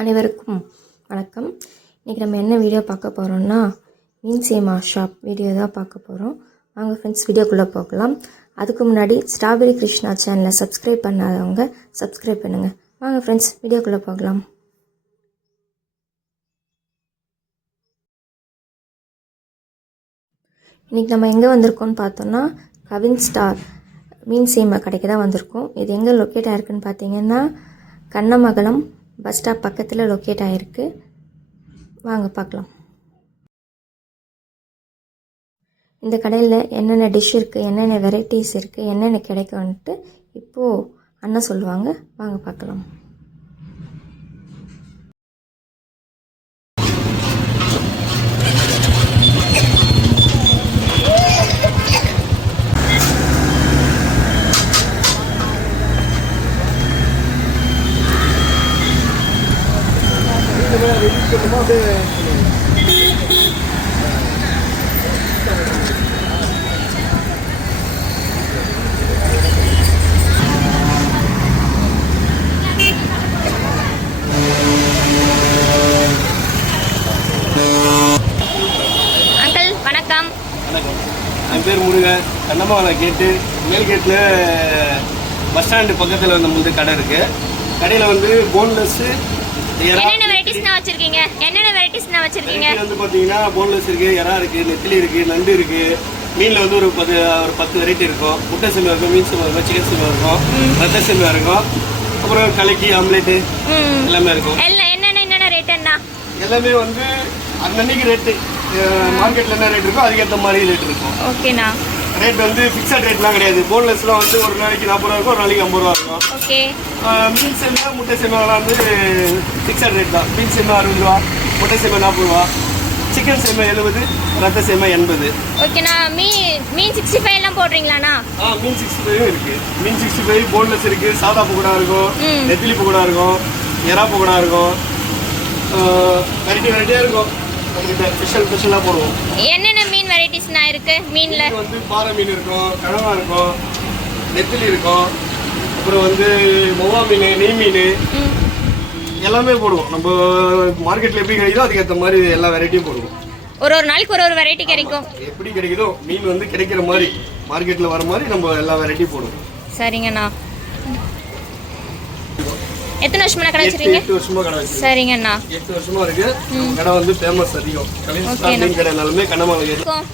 அனைவருக்கும் வணக்கம். இன்றைக்கி நம்ம என்ன வீடியோ பார்க்க போகிறோம்னா மீன் சேமா ஷாப் வீடியோ தான் பார்க்க போகிறோம். வாங்க ஃப்ரெண்ட்ஸ், வீடியோக்குள்ளே போகலாம். அதுக்கு முன்னாடி ஸ்ட்ராபெரி கிருஷ்ணா சேனலை சப்ஸ்கிரைப் பண்ணாதவங்க சப்ஸ்கிரைப் பண்ணுங்கள். வாங்க ஃப்ரெண்ட்ஸ், வீடியோக்குள்ளே போகலாம். இன்றைக்கி நம்ம எங்கே வந்திருக்கோம்னு பார்த்தோன்னா கவின் ஸ்டார் மீன் சேமா கடைக்கு தான் வந்திருக்கோம். இது எங்கே லொக்கேட் ஆகிருக்குன்னு பார்த்தீங்கன்னா கண்ணமங்கலம் பஸ் ஸ்டாப் பக்கத்தில் லொக்கேட் ஆகிருக்கு. வாங்க பார்க்கலாம். இந்த கடையில் என்னென்ன டிஷ் இருக்குது, என்னென்ன வெரைட்டிஸ் இருக்குது, என்னென்ன கிடைக்கும்ன்ட்டு இப்போது அண்ணன் சொல்லுவாங்க. வாங்க பார்க்கலாம். அங்கிள் வணக்கம். என் பேர் முருகன். கண்ணமங்கலம் கேட்டு மேல் கேட்டில் பஸ் ஸ்டாண்டு பக்கத்தில் வந்து கடை இருக்குது. கடையில் வந்து போன்லெஸ்ஸு என்னென்ன வெரைட்டிஸ்னா வச்சிருக்கீங்க? வந்து பார்த்தீங்கன்னா போன்லெஸ் இருக்குது, எறா இருக்குது, நெத்திலி இருக்குது, நண்டு இருக்குது. மீனில் வந்து ஒரு 10 வெரைட்டி இருக்கும். முட்டை செல்வம் இருக்கும், மீன் செல்வம் இருக்கும், சிக்கன் செல்வம் இருக்கும், ரத்த செல்வம் இருக்கும், அப்புறம் கலக்கி ஆம்லேட்டு எல்லாமே இருக்கும். என்னென்ன ரேட்டுன்னா எல்லாமே வந்து அன்னன்னைக்கு ரேட்டு, மார்க்கெட்டில் என்ன ரேட் இருக்கோ அதுக்கேற்ற மாதிரி ரேட் இருக்கும். ஓகேண்ணா. ரேட் வந்து ஃபிக்ஸட் ரேட்லாம் கிடையாது. போன்லெஸ்லாம் வந்து ஒரு நாளைக்கு 40 ரூபா இருக்கும், ஒரு நாளைக்கு 50 ரூபா இருக்கும். ஓகே. மீன் செல்வா முட்டை செல்வெல்லாம் வந்து ஃபிக்ஸட் ரேட் தான். மீன் செல்வா 60 ரூபா, முட்டை செல்வா 40 ரூபா, சிக்கன் செல்வா 70, ரத்த செல்வா 80. ஓகேண்ணா. மீன் 65 எல்லாம் போடுறீங்களாண்ணா? மீன் 65 இருக்குது. மீன் 65 போன்லெஸ் இருக்குது, சாதா பக்கோடா இருக்கும், நெத்திலி பக்கோடா இருக்கும், எறா பக்கோடா இருக்கும், வெரைட்டியாக இருக்கும். ஸ்பெஷலாக போடுவோம். என்னென்ன மீன் வெரைட்டிஸ்னா இருக்கு? மீனில் வந்து பாறை மீன் இருக்கும், கனவா இருக்கும், நெத்திலி இருக்கும், அப்புறம் வந்து மொவா மீன், நெய் மீன் எல்லாமே போடுவோம். நம்ம மார்க்கெட்டில் எப்படி கிடைக்குதோ அதுக்கேற்ற மாதிரி எல்லா வெரைட்டியும் போடுவோம். ஒரு நாளைக்கு ஒரு வெரைட்டி கிடைக்கும். எப்படி கிடைக்குதோ மீன் வந்து கிடைக்கிற மாதிரி மார்க்கெட்டில் வர மாதிரி நம்ம எல்லா வெரைட்டியும் போடுவோம். சரிங்கண்ணா. எத்தனை வருஷமா கடை வச்சிருக்கீங்க? 8 வருஷமா கடை வச்சிருக்கேன். சரிங்கண்ணா. 8 வருஷமா இருக்கு. கடை வந்து ஃபேமஸ் அதிகம். மீன் கடைனாலுமே கண்ணமங்கலம்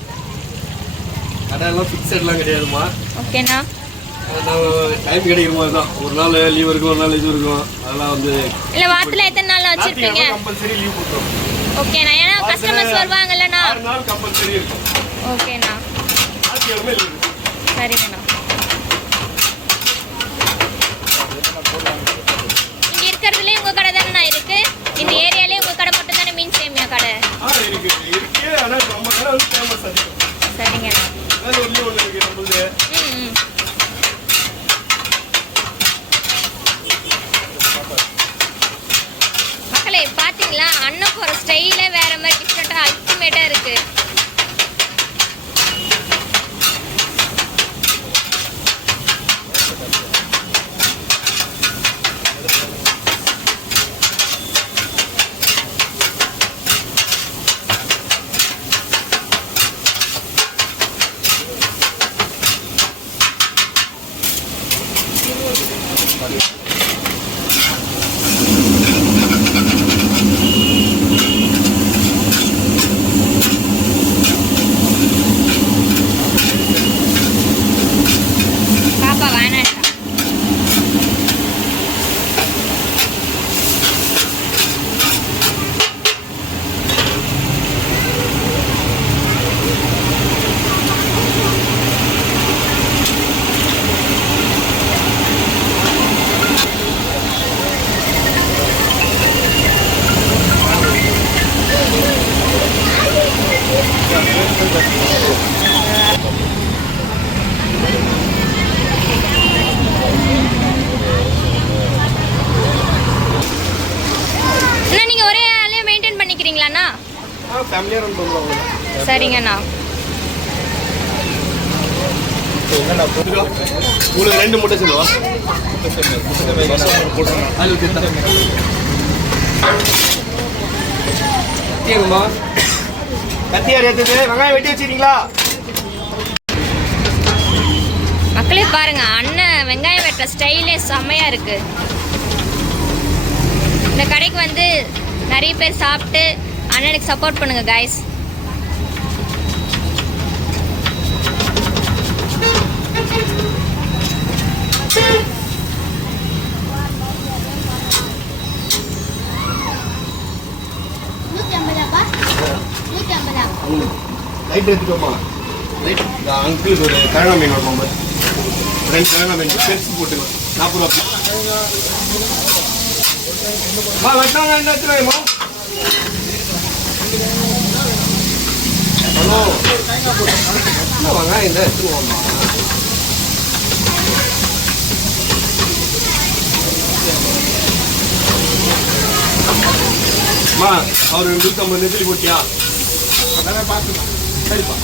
கடை எல்லாம் ஃபிக்ஸட்லாம் கிடையாதுமா. ஓகேண்ணா. டைம் கிடைக்கிற மாதிரி தான். ஒரு நாள் லீவ் இருக்கும், ஒரு நாள் இது இருக்கும். அதெல்லாம் வந்து இல்லை, வாரத்தில் எத்தனை நாள் வச்சிருக்கீங்க? கம்பல்சரி லீவ் போட்டுரும். ஓகேண்ணா. ஏன்னா கஸ்டமர்ஸ் வருவாங்கல்லண்ணா. 6 நாள் கம்பல்சரி இருக்கும். ஓகேண்ணா. சரிங்கண்ணா. இங்க இருக்கிறதுலே உங்க கடை தானே இருக்கு? இந்த ஏரியாலே உங்க கடை மட்டும் தானே மீன் சேமியா கடை? இருக்கு. ஆனா நம்ம கடை வந்து ஃபேமஸ் அதிகம். சரிங்கண்ணா. வேற ஒண்ணு இருக்கு நம்மளுது. மக்களே பாத்தீங்களா, அண்ணன் போற ஸ்டைலே வேற மாதிரி டிஃப்ரெண்டா அல்டிமேட்டா இருக்கு. பாப்பா வேணாம். நீங்க ஒரே ஆளே மெயின்டைன் பண்ணிக்கிறீங்களாண்ணா? ஃபேமிலியா ரன் பண்ணுவாங்க. சரிங்கண்ணா. உங்களுக்கு 2 முட்டை சொல்லுவா. கத்தியங்கம்மா கத்தியார் ஏற்றுது வெங்காயம் வெட்டி வச்சுக்கிறீங்களா? மக்களே பாருங்க, அண்ணன் வெங்காயம் வெட்டுற ஸ்டைலே செம்மையா இருக்கு. இந்த கடைக்கு வந்து நிறைய பேர் சாப்பிட்டு அண்ணனுக்கு சப்போர்ட் பண்ணுங்க கைஸ். லைட் எடுத்துட்டோமா? லைட் அங்கிளுக்கு ஒரு கழகா மீன் ஒரு நம்பர் 2 கழகா மீன் பெருசு போட்டுக்கலாம் 40 ரூபா. வெட்டாங்க என்ன எடுத்துருவாயம்மா? ஹலோ என்ன வெங்காயம் இந்த எடுத்துருவோம்மா? அவர் 150 நெத்திலி போட்டியா? அதான் பார்த்துக்கலாம். சரிப்பா.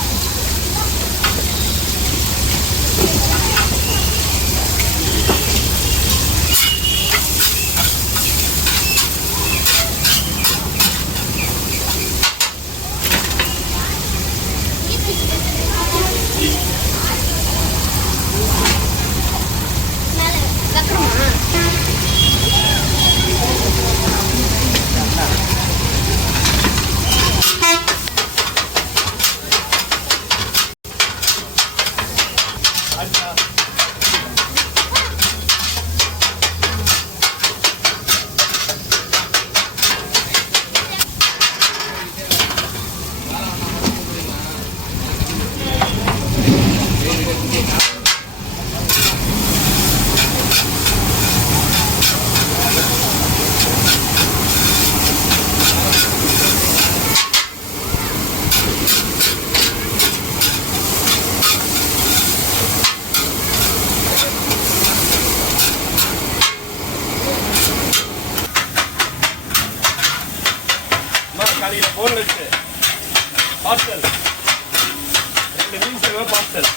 காலையில் ஃபோன் வச்சு பார்சல் 2 மீன் சேவை பார்சல்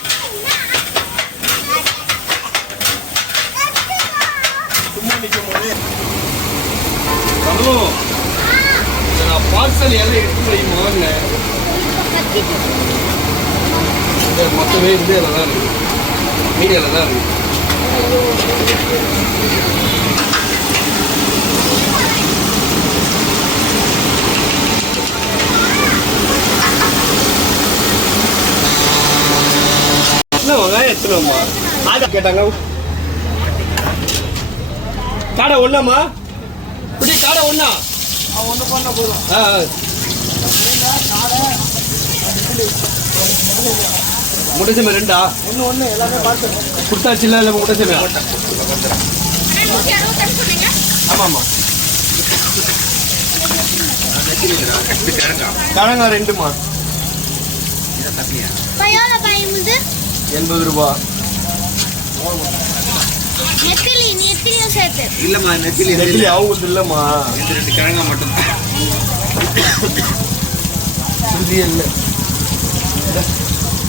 சும்மா நிற்கும் போது ஹலோ நான் பார்சல் எல்லாம் எடுத்து வைமாங்க மொத்தமே வந்து இதில் தான் இருக்குது மீடியாவில் தான் இருக்குது கேட்டாங்க காடை ஒண்ணாமா இப்படி காடை ஒண்ணா ஒண்ணு பண்ண போதும் முட்டைசேமை 2 ஒண்ணு எல்லாமே பார்த்து குடுத்தாச்சு இல்ல முட்டைசேமை ஆமா ஆமா கிழங்கா 2மா 80 ரூபாய் நெத்திலியும் சேர்த்து இல்லம்மா நெத்திலி அவங்க இல்லம்மா 2 கிழங்கா மட்டும் இல்ல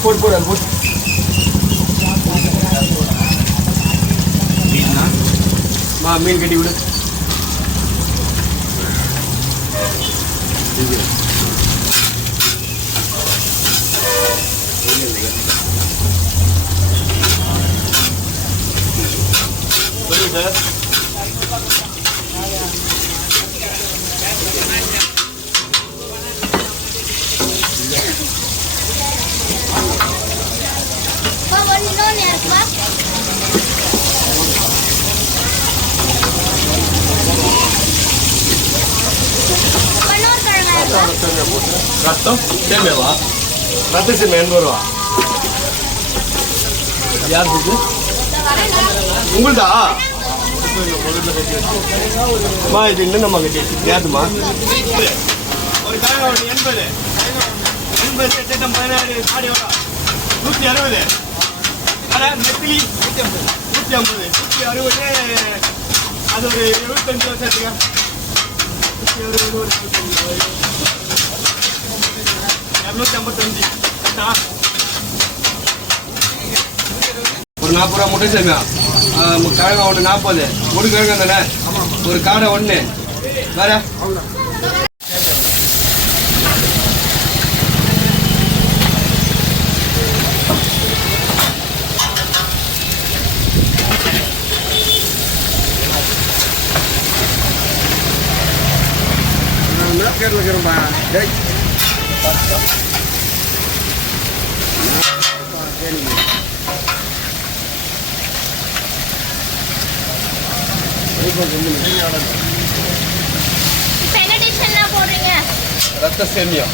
போடு போடு அது போட்டு மீன் கட்டி விடு சார் ரத்தம் சேமியாவா ரத்த சேமியா 80 ரூபா யாருக்கு உங்களுதா இது என்னம்மா கட்டி வச்சு யாருமா ஒரு காயம் 80 16 160 நெத்திலி 150 160 அது ஒரு 75 ரூபா சேர்த்துங்க 255 ஒரு 40 ரூபா முட்டை சேமியா கிழங்கா 1 40 ஒரு கிழங்கு தானே ஒரு காடை 1 வேற கேரள இருக்கிறோம்பா டேய் இப்போ என்ன டிஷ் என்ன போடுறீங்க? ரத்த சேமியா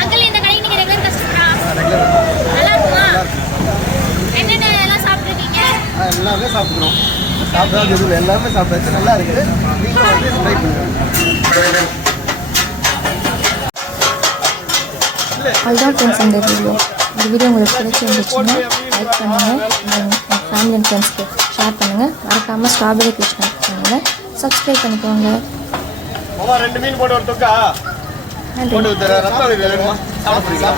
அங்கிள் இந்த கடை நீங்க ரெகுலர் கஸ்டமரா? நல்லா இருக்குமா? என்னென்ன எல்லாம் சாப்பிட்டுருக்கீங்க? எல்லாமே சாப்பிடுறோம். சாப்பிடாத எதுவும் எல்லாமே சாப்பிட்டாச்சு. நல்லா இருக்குது. நீங்களும் வந்து ட்ரை பண்ணுங்க. அதுதான் ஃப்ரெண்ட்ஸ் இந்த வீடியோ உங்களுக்கு பிடிச்சிருந்துச்சுன்னா லைக் பண்ணுங்கள், உங்கள் ஃபேமிலி அண்ட் ஃப்ரெண்ட்ஸ்க்கு ஷேர் பண்ணுங்கள். மறக்காமல் ஸ்ட்ராபெரி கிருஷ்ணா சேனலை சப்ஸ்கிரைப் பண்ணிக்கோங்க. 2 மீன் போட்டு ஒரு தொக்கா நன்றி. போட்டு ரத்தம் வேணுமா சாப்பிட போறீங்களா?